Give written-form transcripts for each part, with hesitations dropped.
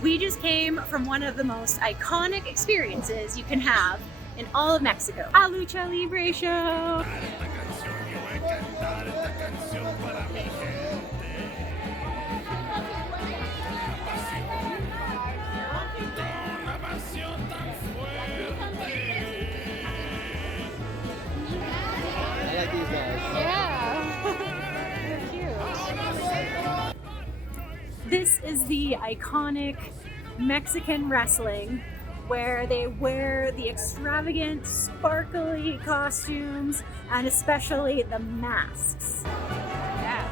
We just came from one of the most iconic experiences you can have in all of Mexico, a Lucha Libre show. I like these guys. Yeah, they're cute. This is the iconic Mexican wrestling where they wear the extravagant, sparkly costumes and especially the masks. Yeah.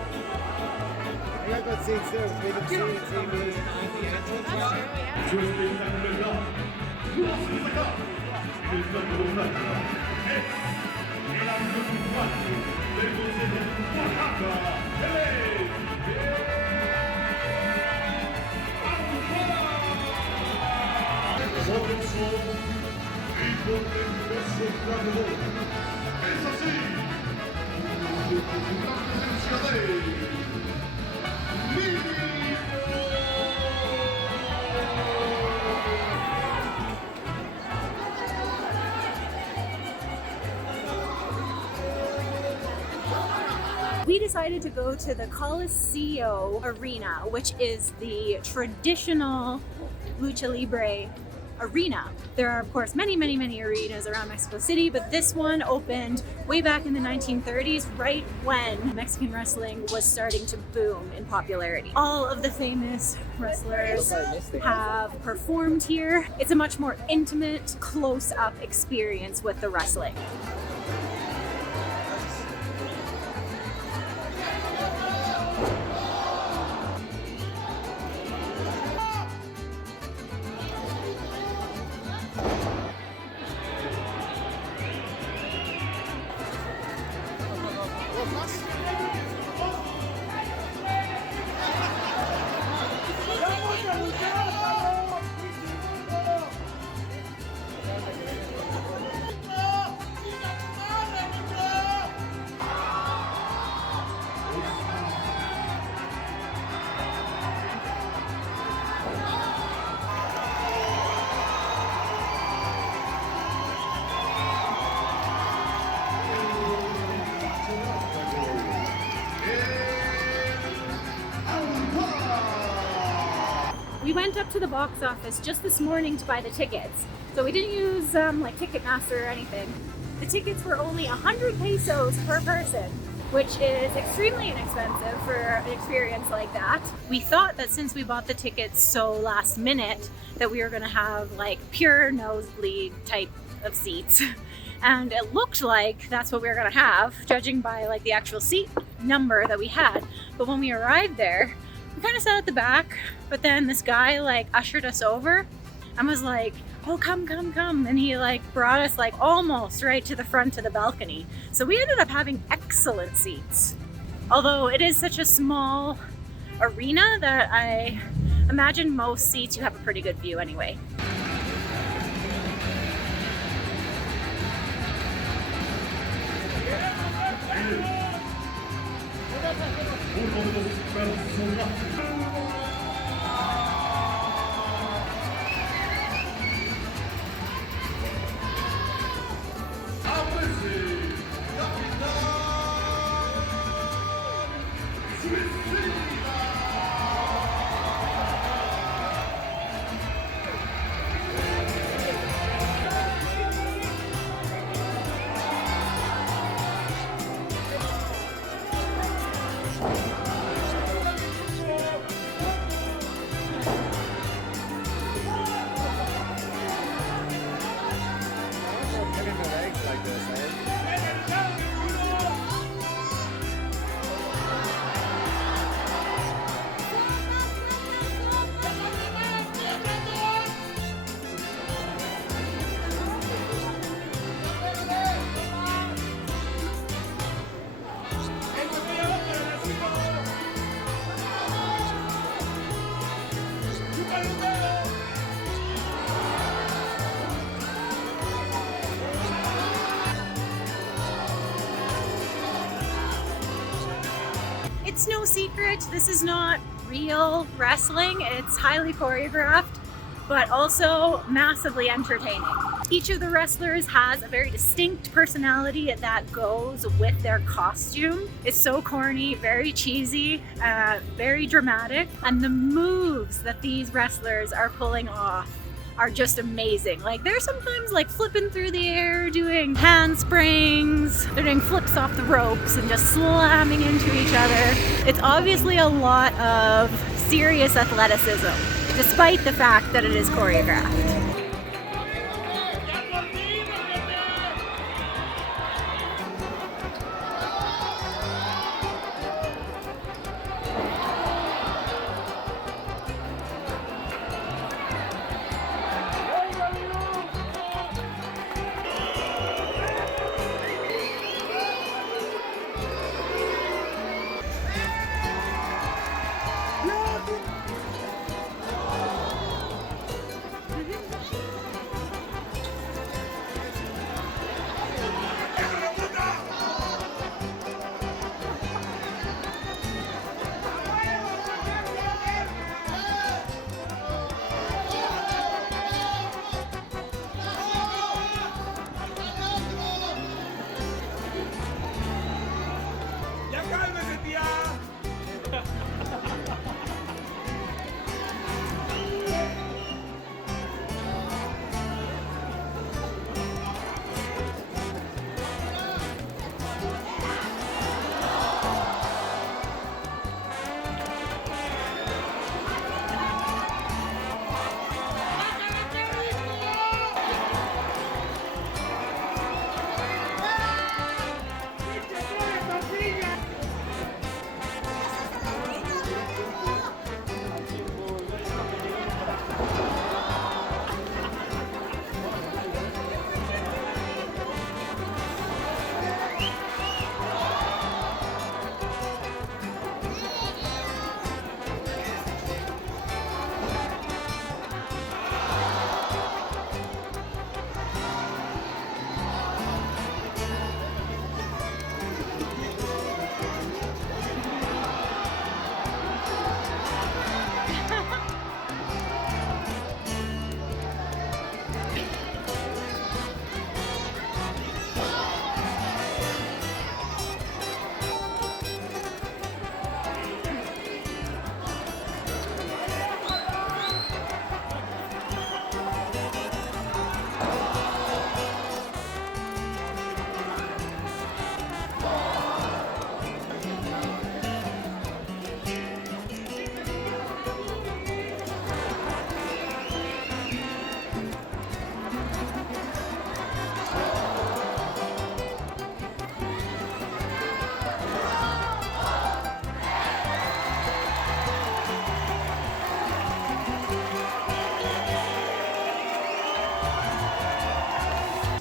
I like that scene too. They can see the TV behind the entrance. We decided to go to the Coliseo Arena, which is the traditional Lucha Libre arena. There are, of course, many arenas around Mexico City, but this one opened way back in the 1930s, right when Mexican wrestling was starting to boom in popularity. All of the famous wrestlers have performed here. It's a much more intimate, close-up experience with the wrestling. We went up to the box office just this morning to buy the tickets. So we didn't use like Ticketmaster or anything. The tickets were only 100 pesos per person, which is extremely inexpensive for an experience like that. We thought that since we bought the tickets so last minute that we were gonna have like pure nosebleed type of seats. And it looked like that's what we were gonna have, judging by like the actual seat number that we had. But when we arrived there, we kind of sat at the back, but then this guy like ushered us over and was like, oh, come. And he like brought us like almost right to the front of the balcony. So we ended up having excellent seats. Although it is such a small arena that I imagine most seats you have a pretty good view anyway. It's no secret, this is not real wrestling. It's highly choreographed, but also massively entertaining. Each of the wrestlers has a very distinct personality that goes with their costume. It's so corny, very cheesy, very dramatic, and the moves that these wrestlers are pulling off are just amazing. Like, they're sometimes like flipping through the air, doing handsprings, they're doing flips off the ropes and just slamming into each other. It's obviously a lot of serious athleticism, despite the fact that it is choreographed.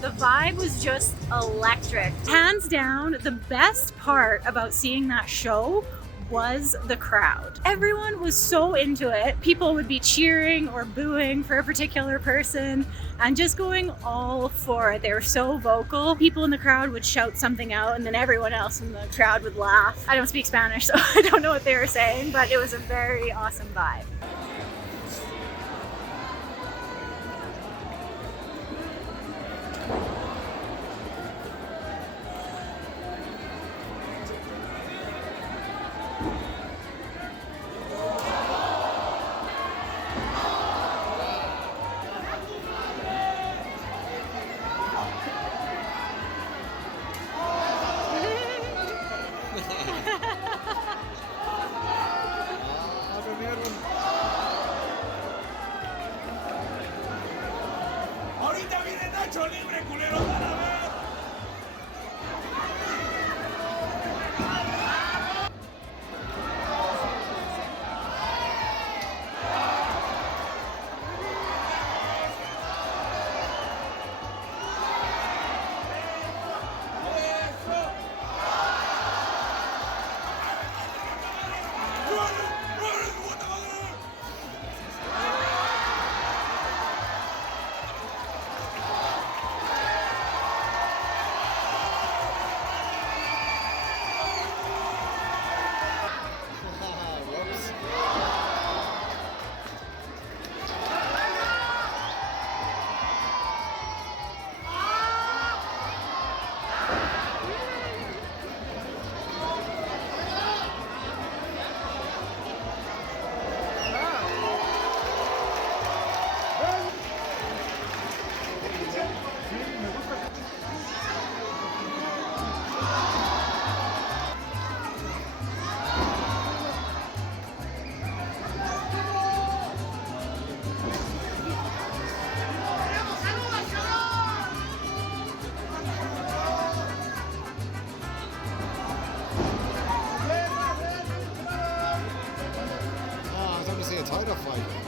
The vibe was just electric. Hands down, the best part about seeing that show was the crowd. Everyone was so into it. People would be cheering or booing for a particular person and just going all for it. They were so vocal. People in the crowd would shout something out and then everyone else in the crowd would laugh. I don't speak Spanish, so I don't know what they were saying, but it was a very awesome vibe. a fight.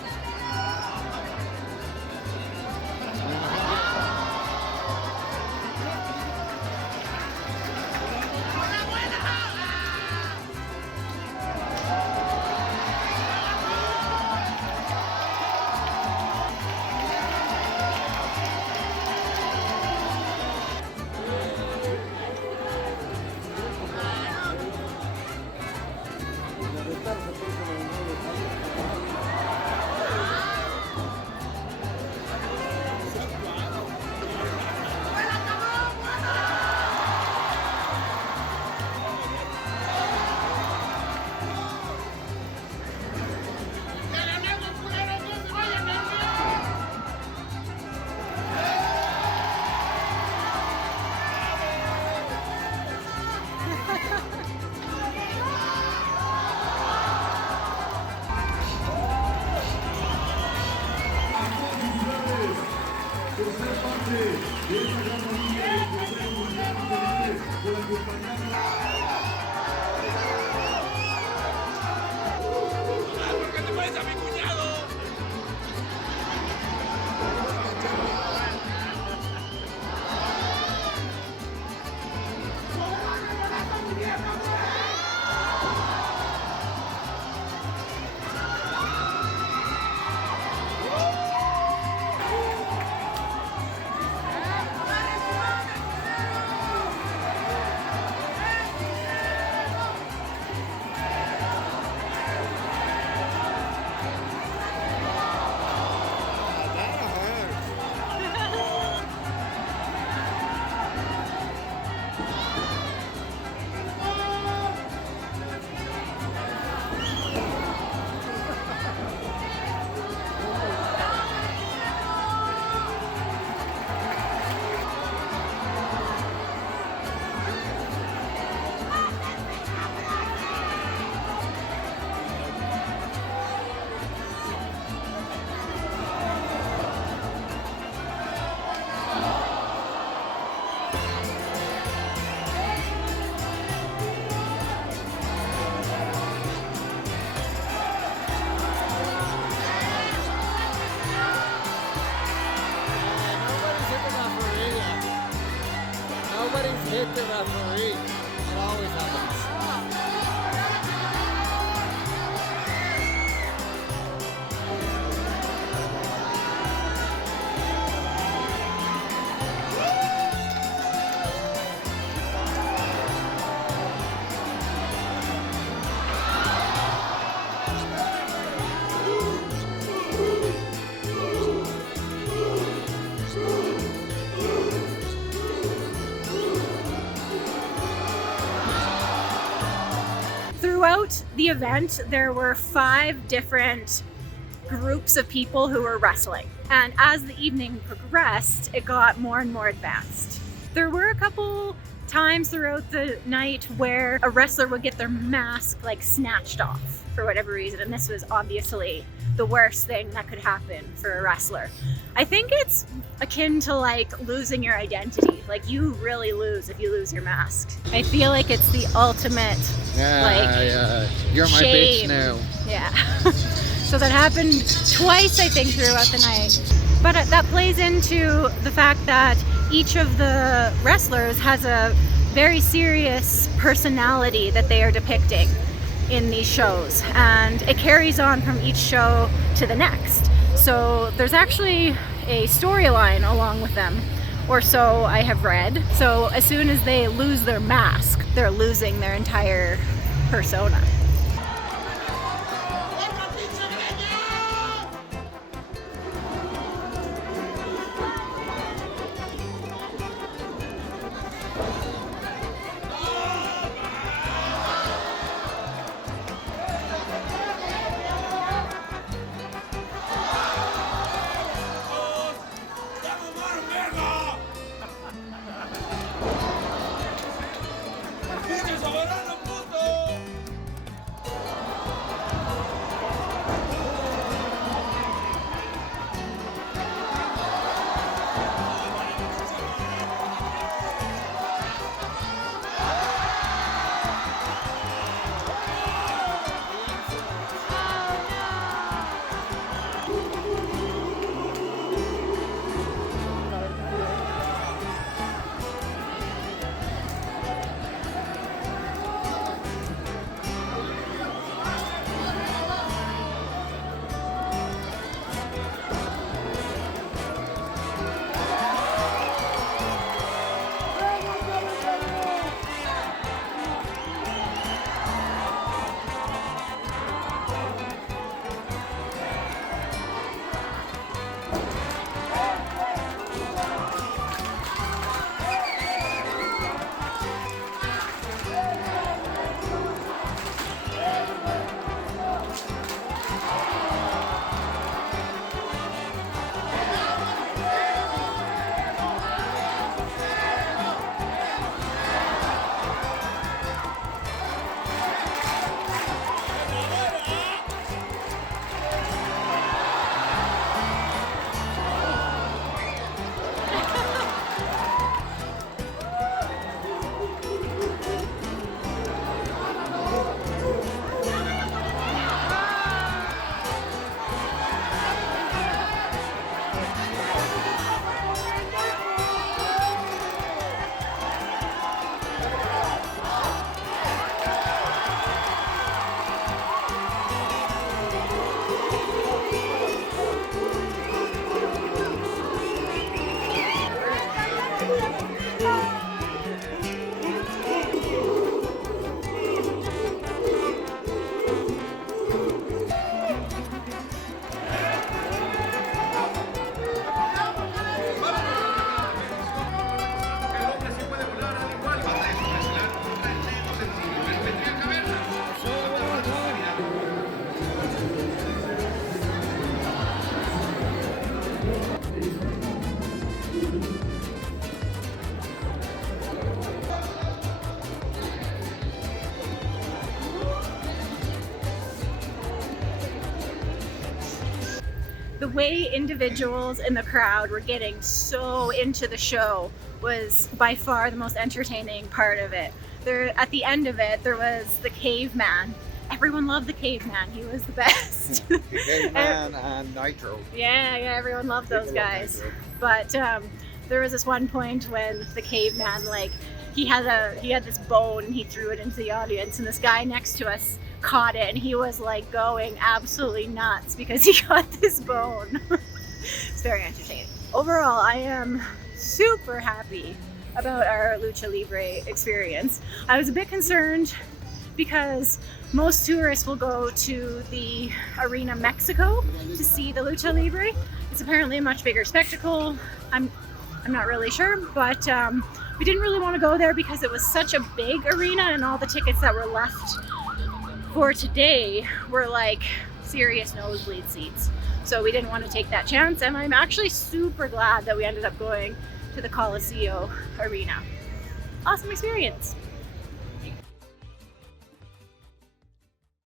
Hit the referee. It always happens. Throughout the event, there were 5 different groups of people who were wrestling. And as the evening progressed, it got more and more advanced. There were a couple times throughout the night where a wrestler would get their mask like snatched off for whatever reason, and this was obviously the worst thing that could happen for a wrestler. I think it's akin to like losing your identity. Like you really lose if you lose your mask. I feel like it's the ultimate You're my shame. bitch now. Yeah. So that happened twice, I think, throughout the night. But that plays into the fact that each of the wrestlers has a very serious personality that they are depicting in these shows, and it carries on from each show to the next. So there's actually a storyline along with them, or so I have read. So as soon as they lose their mask, they're losing their entire persona. The way individuals in the crowd were getting so into the show was by far the most entertaining part of it. There, at the end of it, there was the caveman. Everyone loved the caveman. He was the best. Caveman and Nitro. Yeah, everyone loved those guys. But there was this one point when the caveman, like, he had this bone and he threw it into the audience, and this guy next to us caught it, and he was like going absolutely nuts because he got this bone. It's very entertaining. Overall, I am super happy about our Lucha Libre experience. I was a bit concerned because most tourists will go to the Arena Mexico to see the Lucha Libre. It's apparently a much bigger spectacle. I'm not really sure, but we didn't really want to go there because it was such a big arena, and all the tickets that were left for today were like serious nosebleed seats. So we didn't want to take that chance, and I'm actually super glad that we ended up going to the Coliseo Arena. Awesome experience.